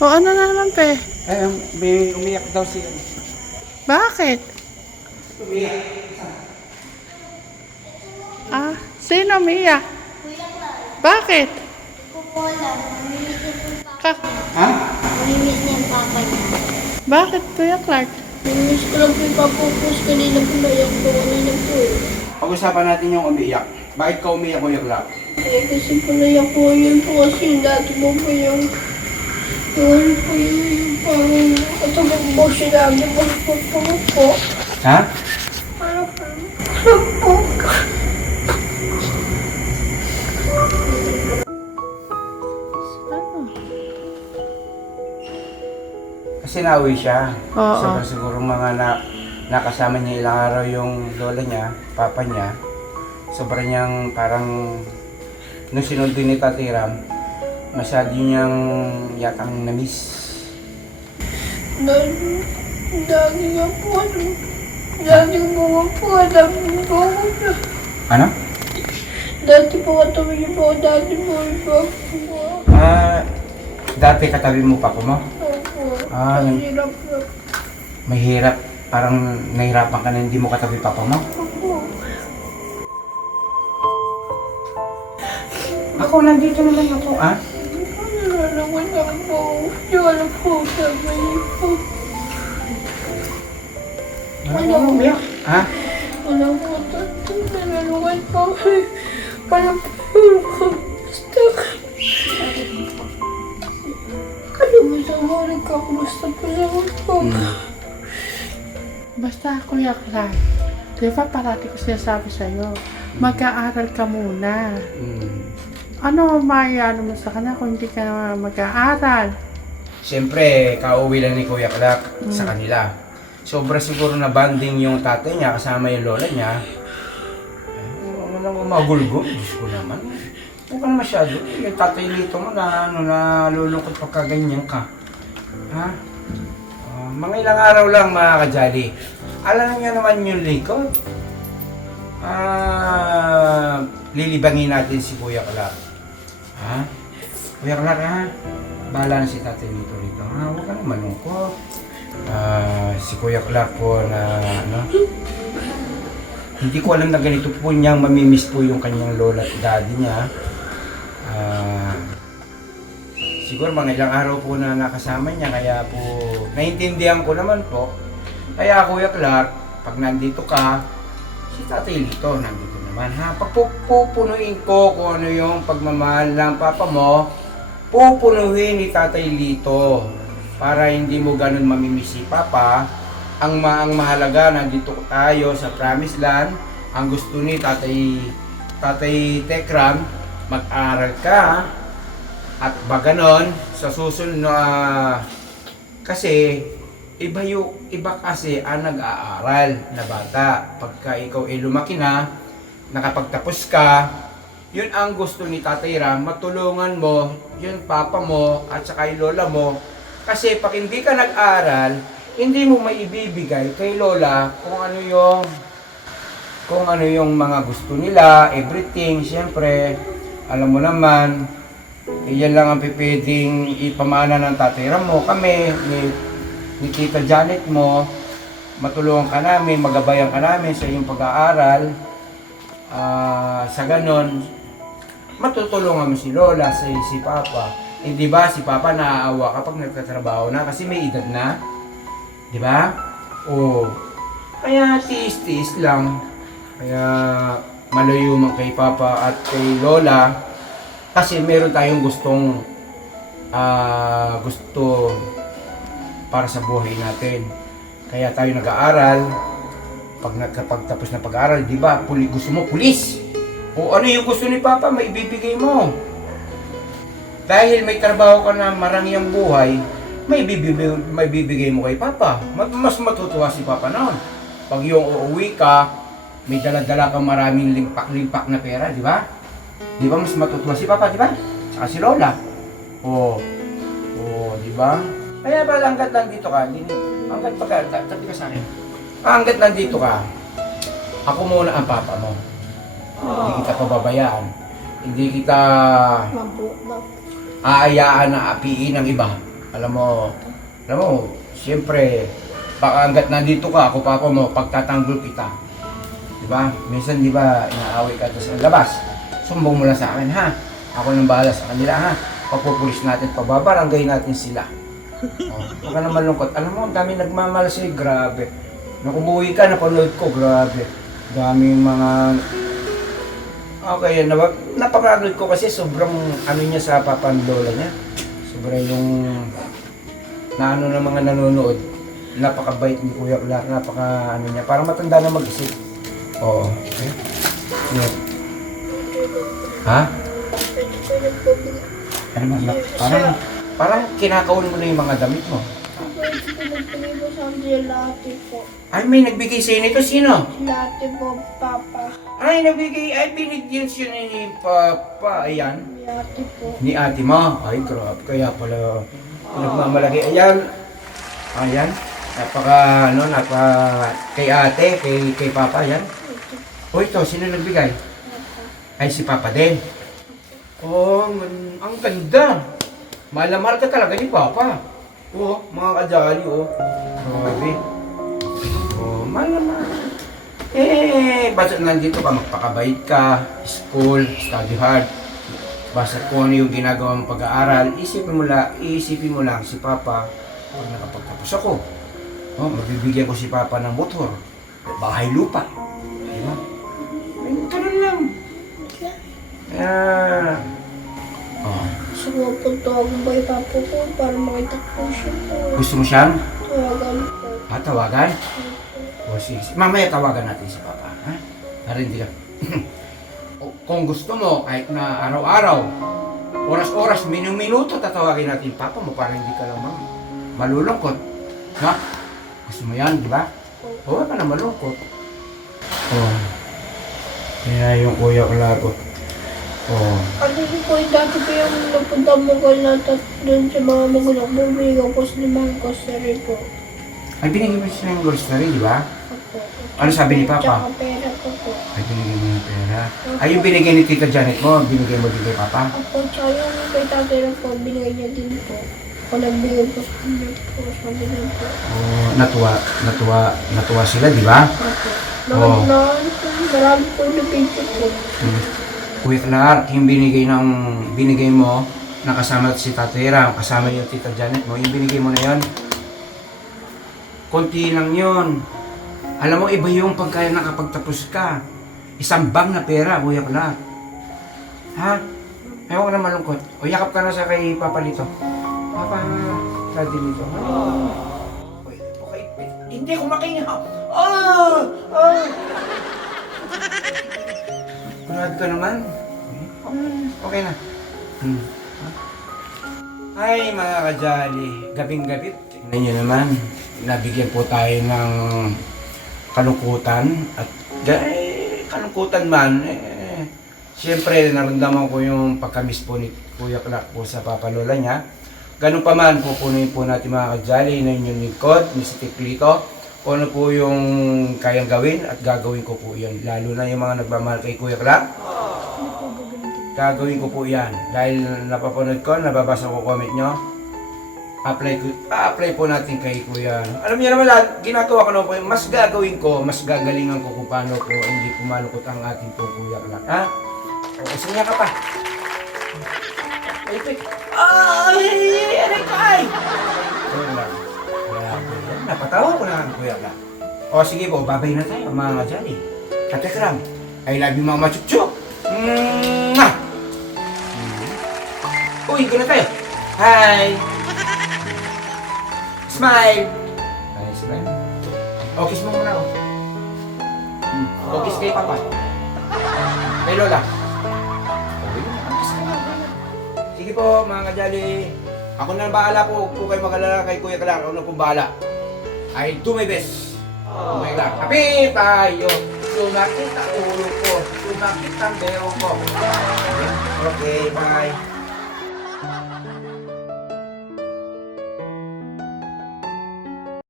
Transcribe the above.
O ano na naman, pe? Ay, may umiyak daw si... Bakit? Umiyak. Ah, sino umiyak? Bakit? Wala, namimiss niya po yung papa. Ka Ha? Namimiss niya yung papa niya. Bakit, Kuya Clark? Namimiss ko lang po yung papa ko. Kanina po naiyak po. Kanina po eh. Pag-usapan natin yung umiyak. Bakit ka umiyak, Kuya Clark? Eh, kasi po naiyak po yun po kasi dati mo po yung... Yun po yung parang katabang po sinabi mo po. Ha? Ano po? Ano? Kasi nauwi siya. Oo. Siguro mga nakasama niya ilang araw yung lola niya, papa niya. Sobrang niyang parang nung sinundo ni Tatay Ram, masyado niyang yatang na-miss. Dati nga po, dati po po, dati po po. Ano? Dati po katabi niyo po, dati po po. Dati katabi mo pa ko mo? Opo. Ah, Mahirap na. Mahirap, parang nahirapan ka na hindi mo katabi papa mo? Opo. Ako, nandito naman ako, ah. Nalalaman lang po. Wala po sabi po. Ano mo umiyak? Ha? Wala po tato. Nalalaman po. Wala po. Basta. Ano mo sa mga nagkakamusta po naman po. Basta, Kuya Clark, di ba parati ko sinasabi sa'yo, mag-aaral ka muna. Ano ano mo sa kanya kung hindi ka mag-aaral? Siyempre, kauwi lang ni Kuya Clark sa kanila. Sobra siguro na banding yung tatay niya kasama yung lola niya. Ano naman magulgo? Diyos ko naman. Huwag ka na masyado. Yung tatay dito mo na nalulungkot pagkaganyan ka. Ha? Mga ilang araw lang mga kajali. Alam niya naman yung likod. Lilibangin natin si Kuya Clark. Ha? Kuya Clark, ha? Bahala na si tatay dito rito. Ha? Huwag ka na malungkot. Si Kuya Clark po na hindi ko alam na ganito po niyang mamimiss po yung kanyang lola at daddy niya. Siguro mga ilang araw po na nakasama niya kaya po naintindihan ko naman po. Kaya Kuya Clark, pag nandito ka, si Tatay Lito nandito naman ha. Pag pupunuin ko kung ano yung pagmamahal ng papa mo, pupunuhin ni Tatay Lito para hindi mo ganun mamimiss si Papa. Ang mahalaga, nandito tayo sa Promised Land. Ang gusto ni Tatay Tekram, mag-aral ka. At ba ganon, sa susunod na kasi iba kasi ang nag-aaral na bata. Pagka ikaw ay lumaki na, nakapagtapos ka, yun ang gusto ni Tatay Ram, matulungan mo yung papa mo at saka yung lola mo. Kasi pag hindi ka nag-aral, hindi mo maibibigay kay lola kung ano yung mga gusto nila, everything. Siyempre, alam mo naman, yan lang ang pwedeng ipamana ng Tatay Ram mo. Kami, ni Tita Janet mo, matulungan ka namin, magabayan ka namin sa iyong pag-aaral. Sa ganon, matutulungan mo si Lola, si Papa. Di ba si Papa naaawa kapag nagtatrabaho na kasi may edad na? Di ba? Kaya tiis-tiis lang. Kaya malayo man kay Papa at kay Lola kasi meron tayong gusto para sa buhay natin. Kaya tayo nag-aaral. Pag nagkapagtapos na pag-aaral, di ba? Gusto mo pulis. Ano yung gusto ni Papa, maibibigay mo. Dahil may trabaho ka na marangyang buhay, may bibigay mo kay Papa. Mas matutuwa si Papa noon. Pag yung uuwi ka, may dala-dala kang maraming limpak-limpak na pera, di ba? Di ba mas matutuwa si Papa, di ba? Saka si Lola. Di ba? Kaya ba hanggat nandito ka, tabi ka sa akin. Hanggat nandito ka, ako muna ang Papa mo. Hindi kita pababayaan. Hindi kita aayaan na apiin ng iba. Alam mo, siyempre, baka hanggat nandito ka, ako papa mo, pagtatanggol kita. Diba? Minsan, di ba, inaaway ka sa labas. Sumbong mo lang sa akin, ha? Ako nang bahala sa kanila, ha? Papupulis natin, pababarangay natin sila. Oh, huwag ka na malungkot. Alam mo, ang dami nagmamahal sa'yo, grabe. Nung umuwi ka, napanood ko, grabe. Daming mga... Okay, napapanood ko kasi sobrang ano niya sa papandola niya. Sobrang yung naano ng mga nanonood. Napakabait ni Kuya Clark, napaka ano niya. Parang matanda na mag-isip. Oo. Okay. Yeah. Ha? Ano ba? Parang kinakaon mo na yung mga damit mo. Nagbigay po sa akin latte po. Ay, may nagbigay sa'yo nito. Sino? Latte po, Papa. Ay, binigyan siya ni Papa. Ayan. Latte po. Ni ate mo. Ay, grabe. Kaya pala nagmamalaki. Ayan. Kay ate, kay Papa. Ayan. O ito, sino nagbigay? Ay, si Papa din. Oh, ang ganda. Malamar ka talaga ni Papa. Oh, mga kajali, oh. Grabe. Oh, malamar. Basta nandito ka, magpakabait ka, school, study hard. Basta kung ano yung ginagawa mong pag-aaral, iisipin mo lang si Papa. Pag nakapagtapos ako, mabibigyan ko si Papa ng motor, bahay lupa. Diba? Ay, ganun lang. Gusto ko po tawagan ba yung Papa ko para makita ko siya po. Gusto mo siyang Tawagan po. tawagan? O sige, mamaya tawagan natin si Papa. Ha? Para hindi ka. Kung gusto mo, kahit na araw-araw, oras-oras, minuto tatawagin natin Papa mo para hindi ka lang malulungkot. Ha? Gusto mo yan, di ba? Huwag ka na malungkot. Oh. Kaya yung Kuya Clark. Oh. Ano yun po yung dati po yung napunta mo ko na doon sa mga magulang mo, binigyan ko sa limang grocery po. Ay, binigyan mo siya ng grocery, di ba? Opo. Ano sabi ni Papa? Tsaka pera ko po. Ay, binigyan mo ng pera. Ay, yung binigay ni Tita Janet mo, binigay mo din kay Papa? Opo, tsaka yung kay tatay na po, binigay niya din po. Ako nagbigay po sa kanya po, sabi niya po. Oh, natuwa sila, di ba? Opo. Oo. Marami po na picture po. Kuya Clark, yung binigay mo, nakasama si Tatay Ram, kasama yung Tita Janet mo, yung binigay mo na yon, konti lang yon. Alam mo, iba yung pagkaya nakapagtapos ka. Isang bang na pera, Kuya Clark. Ha? Ayaw ka na malungkot. O yakap ka na sa kay Papa dito. Papa, Daddy dito. Okay. Hindi ko makinga. Kunwad ka naman. Okay na. Ay, mga kajali. Gabing-gabi. Tingnan nyo naman. Nabigyan po tayo ng kalungkutan. At kalungkutan man, siyempre, naramdaman ko yung pagkamis po ni Kuya Clark po sa papalola niya. Ganun pa man, pupunuin po natin mga kajali na inyong lingkod, ni si Tiklito. Kung ano po yung kayang gawin at gagawin ko po yun. Lalo na yung mga nagmamahal kay Kuya Clark. Gagawin ko po yan. Dahil napapanood ko, nababasa ko comment nyo. Apply po natin kay Kuya. Alam niyo naman lahat, ginagawa ko na po yung mas gagawin ko, mas gagalingan ko kung paano po hindi pumalukot ang ating po Kuya Clark. Ha? O, sinya ka pa. Ay! Aray ka ay! Ayun lang. Napatawa ko na ang Kuya Clark. O sige po, babay na tayo mga kajali. Katekram, I love you mga machukchuk. Mwah! Uy, gano'n tayo. Hi! Smile! Ay, smile. O, kiss mo muna ako. O, kiss kay Papa. Kay Lola. Okay, kiss ka na. Sige po, mga kajali. Ako na bahala po. Kung kayo mag-alala kay Kuya Clark, ako na pong bahala. I do my best. Oh my God. Happy tayo. Sumakit ang ulo ko. Sumakit ang beo ko. Okay, bye.